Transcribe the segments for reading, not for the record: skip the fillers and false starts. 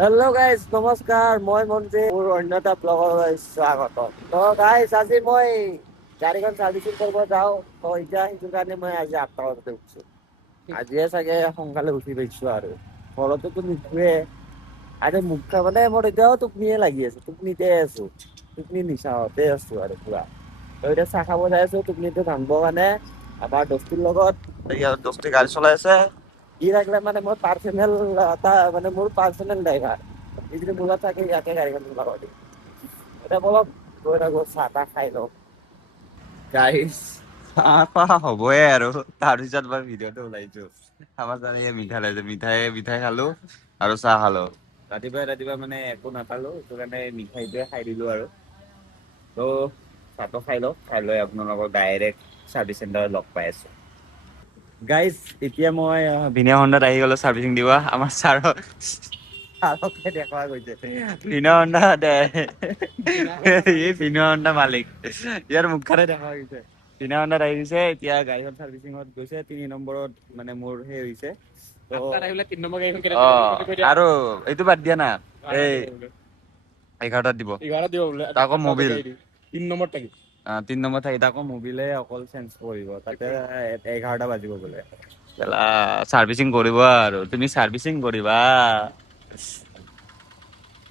Hello' guys নমস্কাৰ মই মঞ্জিত মোৰ অন্য এটা ব্লগলৈ স্বাগতম তো গাইজ আজি মই গাড়ীখন চাৰ্ভিচিং কৰিব যাওঁ তো এতিয়া সেইটো কাৰণে মই আজি 8টা বজাতে উঠিছো আজিয়ে চাগে সোনকালে উঠি পাইছো আৰু ঘৰতোতো নুঠোৱে আৰু মুখ খাবলে মোৰ এতিয়াও টোপনিয়ে লাগি আছে টোপনিতে আছো টোপনি নিচাওতে আছো আৰু পুৰা তো এতিয়া চাহ খাব যাই আছো টোপনিটো ভাঙিবৰ কাৰণে আমাৰ দস্তিৰ লগত দস্তি গাড়ী চলাই আছে ই থাকিলে মানে মোৰ পাৰ্চনেল এটা মানে মোৰ পাৰ্চনেল ড্ৰাইভাৰ ই যদি মূলত থাকে ইয়াতে গাড়ীখন চলাব দিম এতিয়া বলক গৈ থাকো চাহ তাহ খাই লওঁ গাইছ চাহ খোৱা হ'বই আৰু তাৰপিছত মই ভিডিঅ'টো ওলাইছো আমাৰ তাৰে মিঠাই লাইছে মিঠাই খালো আৰু চাহ খালো ৰাতিপুৱাই মানে একো নাপালো সেইটো কাৰণে মিঠাইটোৱে খাই দিলো আৰু তো চাহটো খাই লওঁ খাই লৈ আপোনালোকক ডাইৰেক্ট চাৰ্ভিচ চেণ্টাৰত লগ পাই আছো গাইজ এতিয়া মই ভিনে হণ্ডাত আহি গলো চাৰ্ভিচিং দিব আমাৰ ছাৰকে দেখা গৈছে ভিনে হণ্ডা ভিনে হণ্ডা মালিক ইয়াৰ মুখখানে দেখা গৈছে ভিনে হণ্ডাত আহি গৈছে এতিয়া গাড়ীখন চাৰ্ভিচিঙত গৈছে 3 নম্বৰত মানে মোৰ সেই হৈছে আৰু এইটো বাদ দিয়া না এই 11টাত দিব তাকো মবিল 3 নম্বৰ থাকিব 3 নম্বৰ থাকি তাকো মবিলে অকল চেঞ্জ কৰিব তাতে 11টা বাজিব বোলে চাৰ্ভিচিং কৰিব আৰু তুমি চাৰ্ভিচিং কৰিবা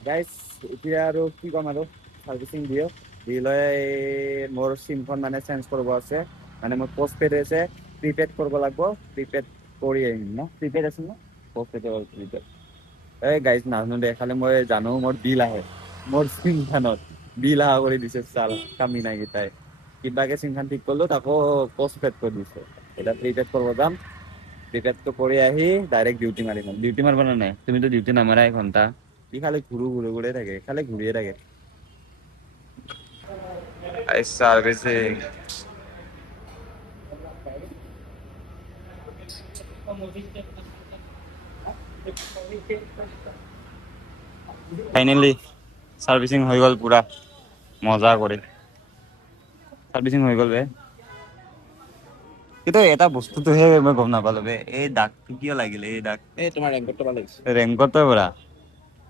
গাইজ এতিয়া আৰু কি ক'ম আৰু চাৰ্ভিচিং দি লৈ মোৰ চিমখন মানে চেঞ্জ কৰিব আছে মানে মোৰ পোষ্ট পেড হৈছে প্ৰিপেড কৰিব লাগিব প্ৰিপেড কৰি আহিম ন প্ৰিপেড আছিল ন পোষ্ট পেড প্ৰিপেড এই গাইজ নাজানো দে খালি মই জানো মোৰ বিল আহে মোৰ চিমখনত বিল অহা কৰি দিছে চাল কামি নাই কেইটাই কিবাকে চিমখন ঠিক কৰিলো তাকো পোষ্ট পেড কৰি দিছে এতিয়া প্ৰিপেড কৰিব যাম প্ৰিপেডটো কৰি আহি ডাইৰেক্ট ডিউটি মাৰিম ডিউটি মাৰিব নে নাই তুমিতো ডিউটি নামাৰা এঘণ্টা ই খালি ঘূৰিয়ে থাকে চাৰ্ভিচিং ফাইনেলি চাৰ্ভিচিং হৈ গ'ল পুৰা মজা কৰি চাৰ্ভিচিং হৈ গ'ল বে কিন্তু এটা বস্তুটোহে মই গম নাপালো বে এই দাগটো কিয় লাগিলে এই দাগ এই তোমাৰ ৰেংকটো ভাল লাগিছে ৰেংকটো পৰা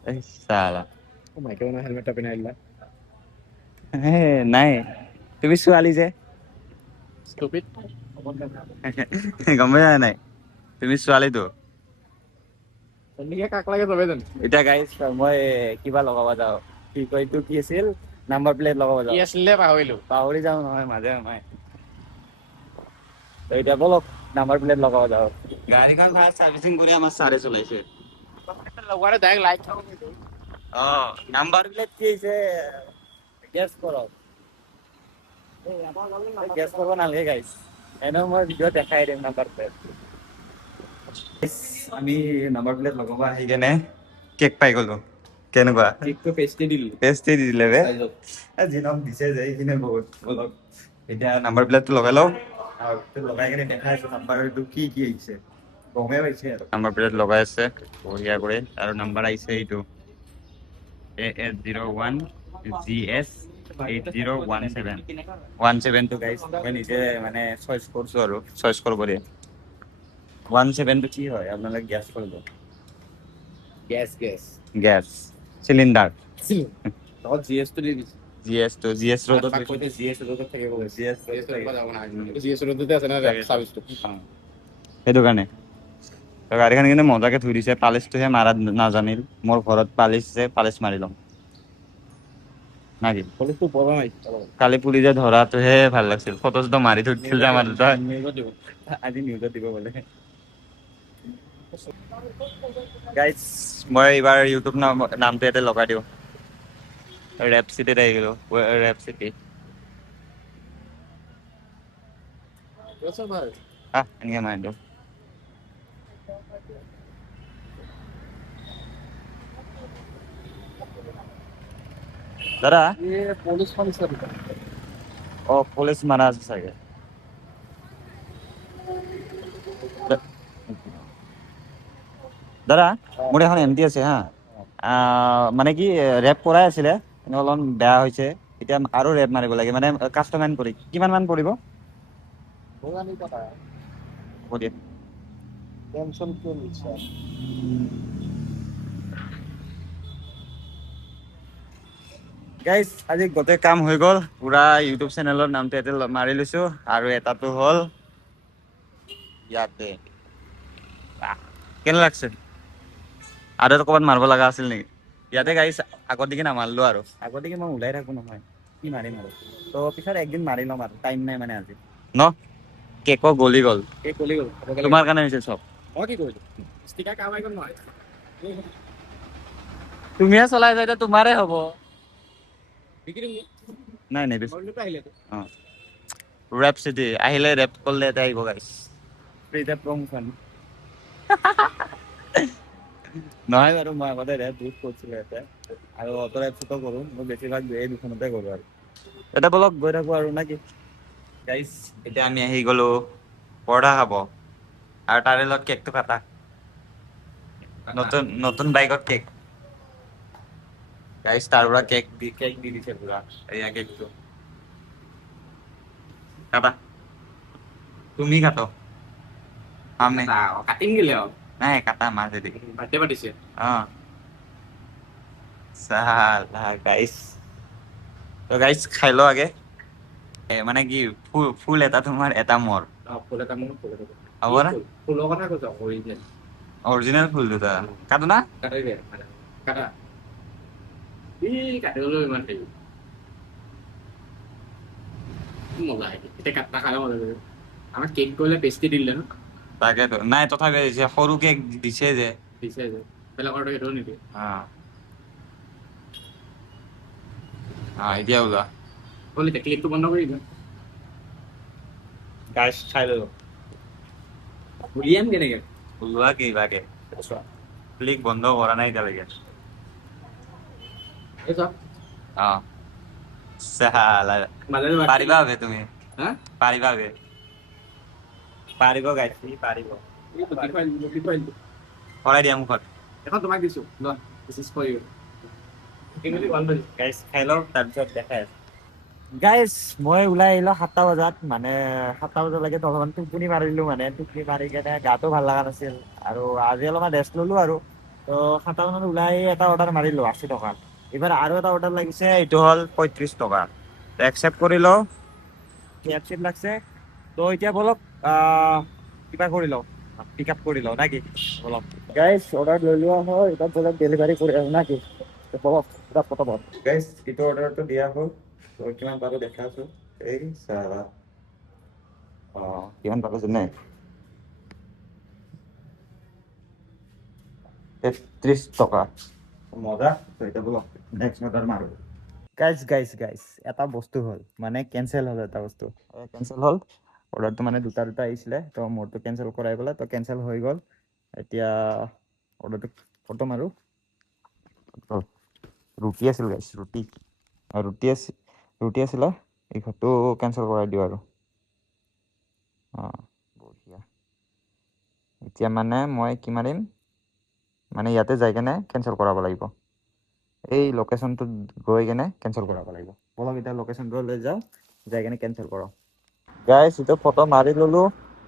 এই চালা মাইকে হেলমেটটা পিন্ধাই দিলা নাই তুমি ছোৱালী যে গমেই নাই তুমি ছোৱালীটো কাক লাগে চবে জানো এতিয়া গাইছ মই কিবা লগাব যাওঁ কি কয় এইটো কি আছিল নাম্বাৰ প্লেট লগাব যাওঁ কি আছিলে পাহৰি যাওঁ নহয় মাজে সময়ে এতিয়া বলক নাম্বাৰ প্লেট লগাব যাওঁ গাড়ীখন ভাল চাৰ্ভিচিং কৰি আমাৰ ছাৰে চলাইছে লগোৱাৰে ডাইৰেক্ট লাইট নাম্বাৰ প্লেট কি হৈছে গেছ কৰক গেছ কৰিব নালাগে গাইছ এনেও মই ভিডিঅ' দেখাই দিম নাম্বাৰ প্লেট আমি নাম্বাৰ প্লেট লগাব আহি কেনে কেক পাই গলো কেনেকুৱা কেকটো পেষ্ট্ৰি দি দিলে বে যিনক দিছে যে এইখিনি বহুত অলপ এতিয়া নাম্বাৰ প্লেটটো লগাই লওঁ লগাই কেনে দেখাইছো নাম্বাৰটো কি আহিছে গমেই পাইছে আৰু নাম্বাৰ প্লেট লগাই আছে বঢ়িয়া কৰি আৰু নাম্বাৰ আহিছে এইটো AS01 GS 8017 টো গাইছ মই নিজে মানে চইচ কৰিছো আৰু চইচ কৰিব দিয়ে 17 টো কি হয় আপোনালোকে গেছ কৰিব গেছ চিলিণ্ডাৰ GS টো দি দিছে GS ৰোডত থাকিব GS ৰোডতে আছে না সাৰ্ভিসটো সেইটো কাৰণে গাড়ীখন কিন্তু মজাকে ধুই দিছে পালিচটোহে মাৰা নাজানিল মোৰ ঘৰত পালিচ মাৰি ল'ম নাকি কালি পুলিচে ধৰাটোহে ভাল লাগিছিল ফটো চটো মাৰি থৈ দিছিল যে আমাৰ দুটা আজি নিউজত দিব বোলে গাইজ মই এইবাৰ ইউটিউব নামটো ইয়াতে লগাই দিওঁ ৰেপ চিটিত আহি গলো ৰেপ চিটি এনেকে মাৰি দিওঁ দাদা পুলিচ মাৰা আছে চাগে দাদা মোৰ এখন এমটি আছে হা মানে কি ৰেপ কৰাই আছিলে অলপমান বেয়া হৈছে এতিয়া আৰু ৰেপ মাৰিব লাগে মানে কাষ্টমাইজ কৰি কিমান মান পৰিব হ'ব দিয়া গাইজ আজি গোটেই কাম হৈ গ'ল পুৰা ইউটিউব চেনেলৰ নামটো ইয়াতে মাৰি লৈছো আৰু এটাটো হ'ল ইয়াতে কেনে লাগছে আৰু এটা ক'ৰবাত মাৰিব লগা আছিল নেকি ইয়াতে গাইজ আগৰ দিকে নামাৰিলো আৰু আগৰ দিকে মই ওলাই থাকো নহয় কি মাৰিম আৰু তো পিছত একদিন মাৰি ল'ম আৰু টাইম নাই মানে আজি ন কেকো গলি গ'ল কেক গলি গ'ল তোমাৰ কাৰণে হৈছে চব মই কি কৰিলো ষ্টিকাৰ কাম আহি গ'ল নহয় তুমিয়ে চলাই যাই তোমাৰে হ'ব নাই নাই অঁ ৰেপ চিটি আহিলে ৰেপ কৰিলে এতিয়া আহিব গাইছ ফ্ৰীতে প্ৰমোচন নহয় বাৰু মই আগতে ৰেপ বহুত কৰিছিলোঁ ইয়াতে আৰু অটো ৰেপ চুটো কৰোঁ মই বেছিভাগ এই দুখনতে কৰোঁ আৰু এতিয়া বলক গৈ থাকোঁ আৰু নে কি গাইছ এতিয়া আমি আহি গ'লোঁ পৰঠা খাব আৰু তাৰে লগত কেকটো কাটা নতুন নতুন বাইকত কেক গাইছ তাৰ পৰা কেক দি দিছে পুৰা এয়া কেকটো কাটা তুমি কাটো আমি কাটিম গেলে নাই কাটা মাজেদি বাৰ্থডে পাতিছে অঁ চালা গাইছ তো গাইছ খাই ল আগে মানে কি ফুল এটা তোমাৰ এটা মোৰ ফুল এটা মোৰ ফুল এটা হ'ব না ফুলৰ কথা কৈছ অৰিজিনেল অৰিজিনেল ফুল দুটা কাটো না কাটাই দে কাটা কাটিবলৈ ইমান হেৰি মজা আহে এতিয়া কাটা খালে মজা লাগে আমাক কেক কৰিলে পেষ্ট্ৰি দিলে ন তাকেতো নাই তথাপি সৰু কেক দিছে যে বেলেগৰটো সেইটো নিদিয়ে এতিয়া ওলোৱা বলি ক্লিপটো বন্ধ কৰি দিওঁ গাইছ খাই ললো উলিয়াম কেনেকে ওলোৱা কিবাকে ক্লিক বন্ধ কৰা নাই এতিয়ালৈকে অঁ চালা পাৰিবা বে তুমি পাৰিবা বে পাৰিব গাইছ পাৰিব ভৰাই দিয়া মুখত এখন তোমাক দিছো লোৱা দিছ ইজ ফৰ ইউ গাইছ খাই লওক তাৰপিছত দেখাই আছো গাইজ মই ওলাই আহিলো 7টা বজাত মানে 7টা বজালৈকে অলপমান টোপনি মাৰিলো মানে টোপনি মাৰি কেনে গাটো ভাল লগা নাছিল আৰু আজি অলপমান ৰেষ্ট ললো আৰু তো 7টা মানত ওলাই এটা অৰ্ডাৰ মাৰিলো 80 টকা এইবাৰ আৰু এটা অৰ্ডাৰ লাগিছে এইটো হ'ল 35 টকা একচেপ্ট কৰি লওঁ কেএফচি লাগছে তো এতিয়া বলক কিবা কৰি লওঁ পিক আপ কৰি লওঁ না কি বলক গাইজ অৰ্ডাৰ লৈ লোৱা হয় এতিয়া বলক ডেলিভাৰী কৰি আহো না কি বলক পুৰা পটাপট গাইজ এইটো অৰ্ডাৰটো দিয়া হ'ল কিমান পালো দেখা আছো এই চালা কিমান পালো জানে 33 টকা মজা এতিয়া বলক নেক্সট অৰ্ডাৰ মাৰো গাইজ গাইজ গাইজ এটা বস্তু হ'ল মানে কেনচেল হ'ল এটা বস্তু কেনচেল হ'ল অৰ্ডাৰটো মানে দুটা আহিছিলে তো মোৰটো কেনচেল কৰাই পেলাই তো কেনচেল হৈ গ'ল এতিয়া অৰ্ডাৰটো ফটো মাৰো ৰুটি আছিল গাইজ ৰুটি আছিলে এই ঘৰটো কেনচেল কৰাই দিওঁ আৰু বঢ়িয়া এতিয়া মানে মই কি মাৰিম মানে ইয়াতে যাই কেনে কেনচেল কৰাব লাগিব এই লোকেশ্যনটোত গৈ কেনে কেনচেল কৰাব লাগিব বলক এতিয়া লোকেশ্যনটো লৈ যাওঁ যাই কেনে কেনচেল কৰোঁ গাইজ এইটো ফটো মাৰি ল'লোঁ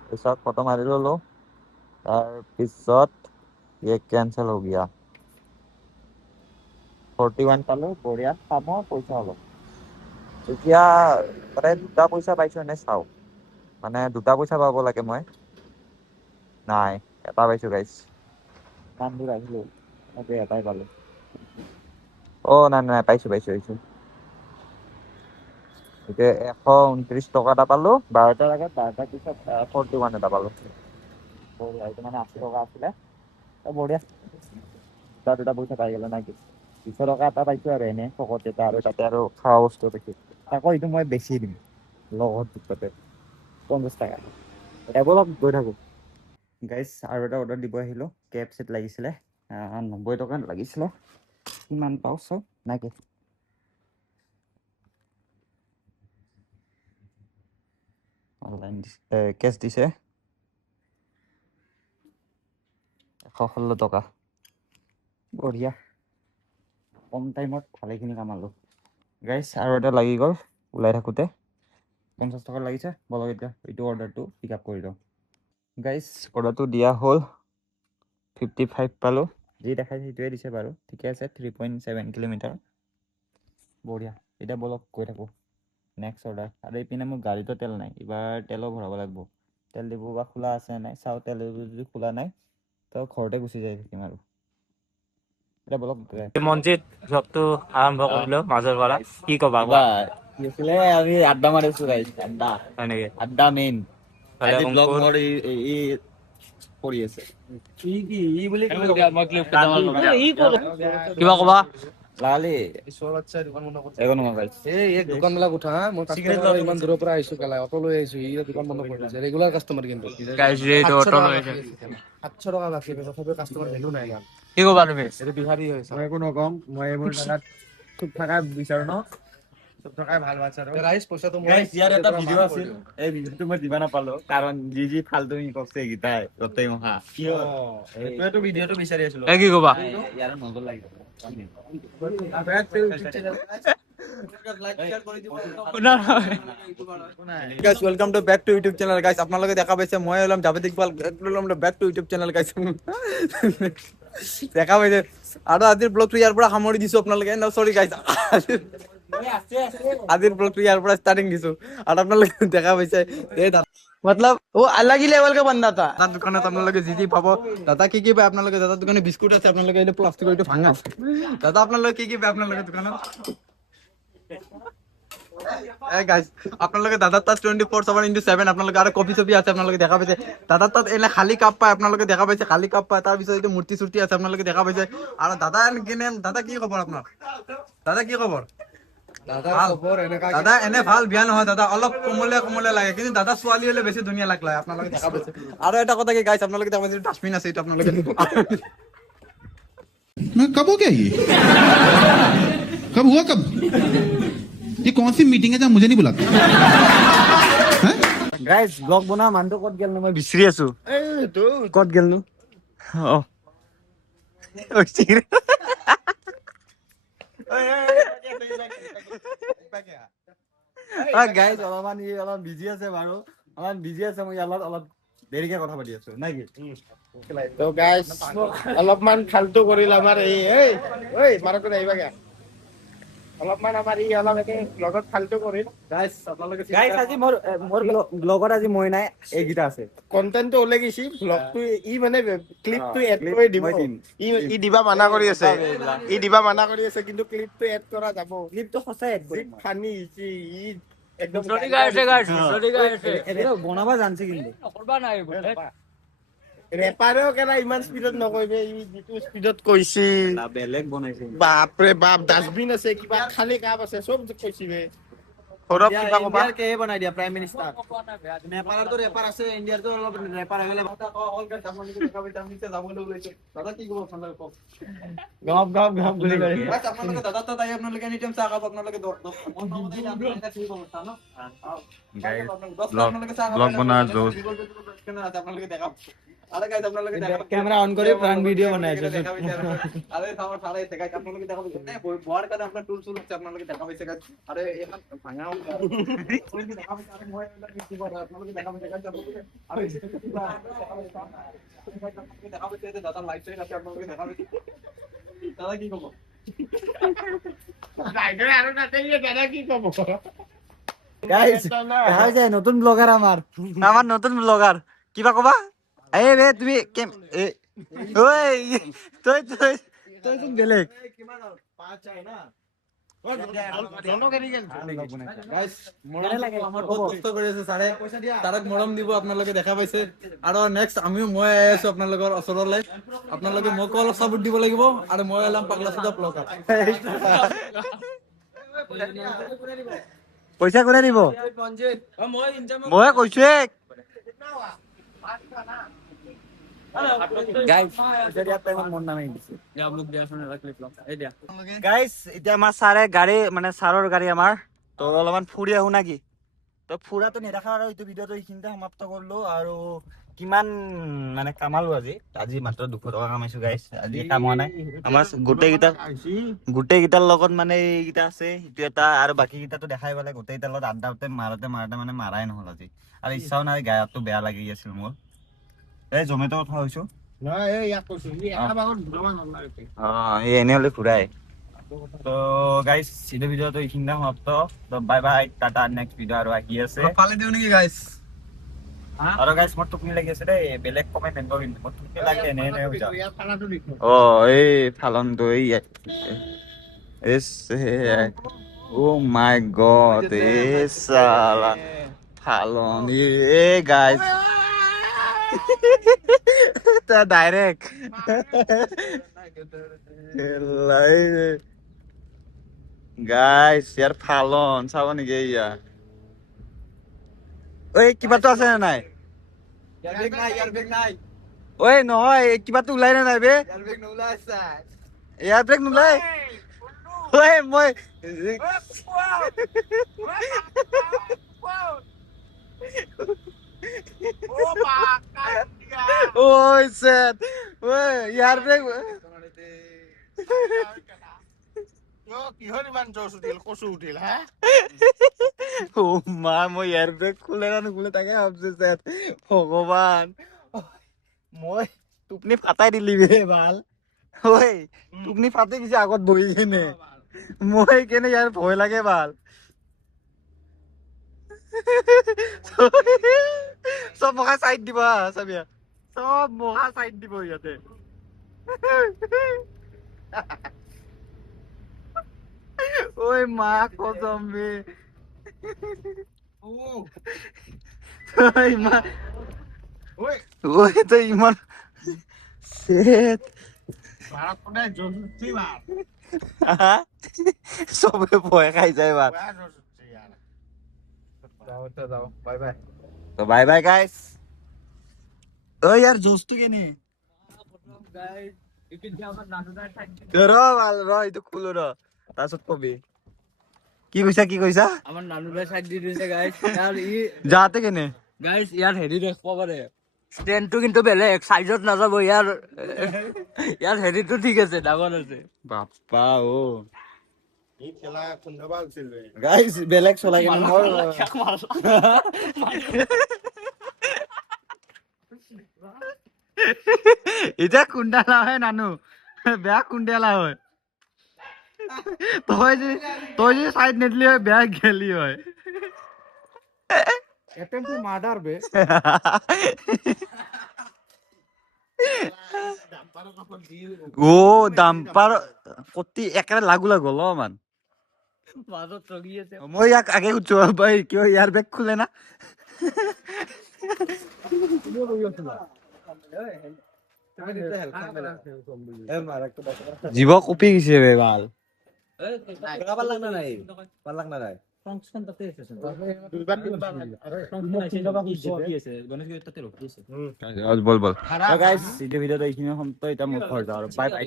পিছত ফটো মাৰি ল'লোঁ তাৰপিছত কেনচেল হৈ গিয়া 41 পালো বঢ়িয়া পাব পইচা অলপ এতিয়া মানে দুটা পইচা পাইছো নে চাওঁ মানে দুটা পইচা পাব লাগে মই নাই এটা পাইছো গাইজ ইমান দূৰ আহিলো এটাই পালো নাই পাইছো এতিয়া 129 টকা এটা পালো 12টাৰ আগত 12টাৰ পিছত 41 এটা পালো বঢ়িয়া এইটো মানে 80 টকা আছিলে বঢ়িয়া দুটা পইচা পাই গ'লো না কি 200 টকা এটা পাইছো আৰু এনে ফকতে আৰু তাতে আৰু খোৱা বস্তু পাইছো আকৌ এইটো মই বেছি দিম লগত তাতে 50 টকা এতিয়া বলক গৈ থাকো গাইজ আৰু এটা অৰ্ডাৰ দিব আহিলো কেএফচিত লাগিছিলে 90 টকা লাগিছিলে কিমান পাওঁ চব নাকি অনলাইন কেছ দিছে 116 টকা বঢ়িয়া কম টাইমত ভালেখিনি কামালো গাইজ আৰু এটা লাগি গ'ল ওলাই থাকোঁতে 50 টকা লাগিছে বলক এতিয়া এইটো অৰ্ডাৰটো পিক আপ কৰি লওঁ গাইজ অৰ্ডাৰটো দিয়া হ'ল 55 পালোঁ যি দেখাইছে সেইটোৱে দিছে বাৰু ঠিকে আছে 3.7 কিলোমিটাৰ বঢ়িয়া এতিয়া বলক গৈ থাকোঁ নেক্সট অৰ্ডাৰ আৰু এইপিনে মোৰ গাড়ীতো তেল নাই এইবাৰ তেলো ভৰাব লাগিব তেল ডিপু বা খোলা আছে নাই চাওঁ তেল ডিপু যদি খোলা নাই তো ঘৰতে গুচি যাই থাকিম আৰু এতিয়া বলক মঞ্জিত ব্লগটো আৰম্ভ কৰিলো মাজৰ পৰা কি কবা কিবা কি আছিলে আমি আড্ডা মাৰিছো গাইছ আড্ডা হয় নেকি আড্ডা মেইন ভালে আজি ব্লগ অংকুৰ। মোৰ ই কৰি আছে কিবা কবা লালি একো নহয় গাইছ এই দোকান বিলাক উঠা মই কাষ্টমাৰ ইমান দূৰৰ পৰা আহিছো কেলা অটো লৈ আহিছো ই দোকান বন্ধ কৰি দিছে ৰেগুলাৰ কাষ্টমাৰ কিন্তু 700 টকা বাকী তথাপিও কাষ্টমাৰ ভেলু নাই ইয়াত কি কবা তুমি এইটো বিহাৰী হয় মই একো নকম মই এইবোৰ জেগাত চুপ থকা বিচাৰো ন চুপ থকাই ভাল বিচাৰো ৰাইজ পইচাটো মই Guys, ইয়াৰ এটা ভিডিঅ' আছিল এই ভিডিঅ'টো মই দিব নাপালো কাৰণ যি ফাল্টু কৰছে এইকেইটাই গোটেই মহা এইটোৱেতো ভিডিঅ'টো বিচাৰি আছিলো কি কবা ইয়াৰ নজৰ লাগিব guys welcome to back to YouTube channel guys আপোনালোকে দেখা পাইছে মই হলাম Javed Iqbal back to YouTube channel guys দেখা পাইছে আৰু আজিৰ ব্লগটো ইয়াৰ পৰা সামৰি দিছো আপোনালোকে ন সৰি গাইস আজিৰ ব্লগটো ইয়াৰ পৰা ষ্টাৰ্টিং দিছো আৰু আপোনালোকে দেখা পাইছে এই मतलब वो अलग ही लेवल का बंदा था दादा दुकाনত আপোনালোকে যি পাব দাদা কি পায় আপোনালোকে দাদা দোকানে বিস্কুট আছে আপোনালোকে এই প্লাষ্টিকৰ এইটো ভাঙা আছে দাদা আপোনালোকে কি পায় আপোনালোকে দোকানত এই গাইস আপোনালোকে দাদাৰ তাত 24/7 আপোনালোকে আৰু কফি চফি আছে আপোনালোকে দেখা পাইছে দাদাৰ তাত এনে খালী কাপ পায় আপোনালোকে দেখা পাইছে খালী কাপ পায় তাৰ পিছত এইটো মূৰ্তি চূৰ্তি আছে আপোনালোকে দেখা পাইছে আৰু দাদা দাদা কি খবৰ আপোনাৰ দাদা কি খবৰ দাদা এনে ভাল বিয়া নহয় দাদা অলপ কোমলীয়া লাগে কিন্তু দাদা ছোৱালী হলে বেছি ধুনীয়া লাগে আপোনালোকে দেখা পাইছে আৰু এটা কথা কি গাইছ আপোনালোকে দেখা পাইছে ডাষ্টবিন আছে এইটো আপোনালোকে मैं कब हो गया ये कब हुआ कब ये कौन सी मीटिंग है जहाँ मुझे नहीं बुलाते গাইজ ব্লগ বনোৱা মানুহটো ক'ত গেল নো মই বিচাৰি আছো ক'ত গেল নো গাইজ অলপমান ই অলপ বিজি আছে বাৰু অলপমান বিজি আছে মই ইয়াৰ লগত অলপ দেৰিকে কথা পাতি আছো নাই কি তো গাইস অলপমান ফালতু কৰিল আমাৰ এই মাৰটো আহিবা গে অলপমান আমাৰ অলপ একে লগত ফালতু কৰিল গাইস আপোনালোকে গাইজ আজি মোৰ ব্লগত আজি মই নাই এইকেইটা আছে কন্টেন্টটো ওলাই গৈছি ব্লগটো মানে ক্লিপটো এড কৰি দিব ই দিবা মানা কৰি আছে কিন্তু ক্লিপটো এড কৰা যাব ক্লিপটো সঁচাই এড কৰিম ফানি ই একদম এইটো বনাব জানছে কিন্তু ৰেপাৰেও কেলা ইমান স্পীডত নকৰিবে ই যিটো স্পীডত কৈছি বেলেগ বনাইছে বাপৰে বাপ ডাষ্টবিন আছে কিবা খালী কাপ আছে চব কৈছি বে সৌৰভ কিবা কবা ইণ্ডিয়াৰ কে বনাই দিয়া প্ৰাইম মিনিষ্টাৰ নেপালৰতো ৰেপাৰ আছে ইণ্ডিয়াৰতো অলপ ৰেপাৰ হৈ গ'লে দাদা কি কব আপোনালোকে কওক গম বুলি কয় আপোনালোকে দাদা তাত আহি আপোনালোকে এনি টাইম চাহ খাব আপোনালোকে ব্লগ বনোৱাৰ জোচ আপোনালোকে দেখা আরে গাইস আপোনালোকে দেখা ক্যামেরা অন করে প্রাণ ভিডিও বানাই আছে দেখা পাইছে আরে আমার সারা আছে গাইস আপোনালোকে দেখা পাইছে না বড় কাটা আপনার টুল টুল আছে আপোনালোকে দেখা পাইছে গাইস আরে এখন ভাঙা আপনালোকে দেখা পাইছে আরে মই এটা কিছু বড় আপনালোকে দেখা পাইছে গাইস আপনালোকে আরে দেখা পাইছে দাদা লাইভ স্টাইল আছে আপনালোকে দেখা পাইছে দাদা কি কব রাইডার আরো না তাইলে দাদা কি কব গাইস দেখা যায় নতুন ব্লগার আমার নতুন ব্লগার কিবা কবা এই বে তুমি কেম ওই তুই তুমি বেলেগ কিমান 5 চাই না মৰম দিব আপোনালোকে দেখা পাইছে আৰু নেক্সট আমিও মই আছো আপোনালোকৰ ওচৰলৈ আপোনালোকে মোকো অলপ চাপোৰ্ট দিব লাগিব আৰু মই এলাম পাগলা সুদা ব্লগাৰ পইচা কোনে দিব মই কৈছোৱে গাইস এতিয়া আমাৰ ছাৰে গাড়ী মানে ছাৰৰ গাড়ী আমাৰ তো অলপমান ফুৰি আহো নাকি তো ফুৰাটো নেদেখা আৰু এইটো ভিডিঅ'টো এইখিনিতে সমাপ্ত কৰিলো আৰু কিমান মানে কামালো আজি মাত্ৰ 200 টকা কামাইছো গাইস আজি কামোৱা নাই আমাৰ গোটেইকেইটাৰ লগত মানে এইকেইটা আছে সেইটো এটা আৰু বাকী কেইটাতো দেখাই পালে গোটেইকেইটাৰ লগত আড্ডাতে মাৰোতে মানে মাৰাই নহ'ল আজি আৰু ইচ্ছাও নাই গায়তো বেয়া লাগি আছিল মোৰ এই জমেটো কথা কৈছো নহয় এই ইয়াক কৈছো ই এটা ভাগত দুটামান হ'ল এই এনে হলে ঘূৰাই তো গাইস এইটো ভিডিঅ'টো এইখিনিতে সমাপ্ত। তো bye bye, Tata, next video' আৰু আহি আছে। পালে দিও নেকি গাইস? আৰু গাইস মোৰ টোপনি লাগি আছে দেই, বেলেগ কমেণ্ট নকৰিব কিন্তু মোৰ টোপনি লাগে এনে এনে হৈ যাওঁ। অ এই ফালনটো এই ও মাই গড এ সালা ফালন এ গাইস তা ডাইরেক্ট গাইস ইয়াৰ ফালন চাব নেকি ইয়া ঐ কিবাটো আছে নে নাই? ইয়াৰ বেগ নাই ঐ নহয় কিবাটো ওলাই নে নাই বে? এয়াৰ ব্ৰেক নোলাই ঐ মই ঐ সেট ঐ এয়াৰ ব্ৰেক কিহৰ ইমান জোচ উঠিল, কচু উঠিল হা? ও মা মই এয়াৰ ব্ৰেক খুলে না নুখুলে তাকে ভাবছো সেট ভগৱান মই টোপনি ফাটাই দিলি বে ভাল ঐ টোপনি ফাটি গৈছে আগত বহি কেনে মই কেনে ইয়াৰ ভয় লাগে ভাল চব মখা চাইড দিব চাবিয়া চব মখা চাইড দিব ইয়াতে ঐ মা কসম বে ঐ মা ঐ তো ইমান সেট চবে ভয় খাই যায় বাট তো বাই বাই গাইস ও यार জোস্তু কেনে ৰ ভাল ৰ এইটো খুলো ৰ তাৰছত কবি কি কৈছা আমাৰ নানুলে চাইড দি দিছে গাইস ইয়াৰ যাতে কেনে গাইস ইয়াৰ হেৰি দেখব পাৰে ষ্টেণ্ডটো কিন্তু বেলেগ সাইজত নাযাব ইয়াৰ হেৰিটো ঠিক আছে ডাঙৰ আছে বাপ্পা ও গাইস বেলেগ চলাই কেনে মোৰ এতিয়া কুণ্ডালা হয় নানু বেয়া কুণ্ডালা হয় তই যে সাইড নেদলি হয় বেয়া গেলি হয় অ্যাটেম্প টু মার্ডার বে। ও ডাম্পাৰ কতি একেবাৰে লাগু অলপমান মাজত ৰগি আছে মই ইয়াক আগে সুধছো ভাই কিয় ইয়াৰ বেগ খোলে না জীৱ কপি গৈছে বে ভাল সংস্থান তাতে আছে বল গাইস এই ভিডিঅ'টো এইখিনি সমাপ্ত এতিয়া মোৰ ঘৰ যাওঁ বাই বাই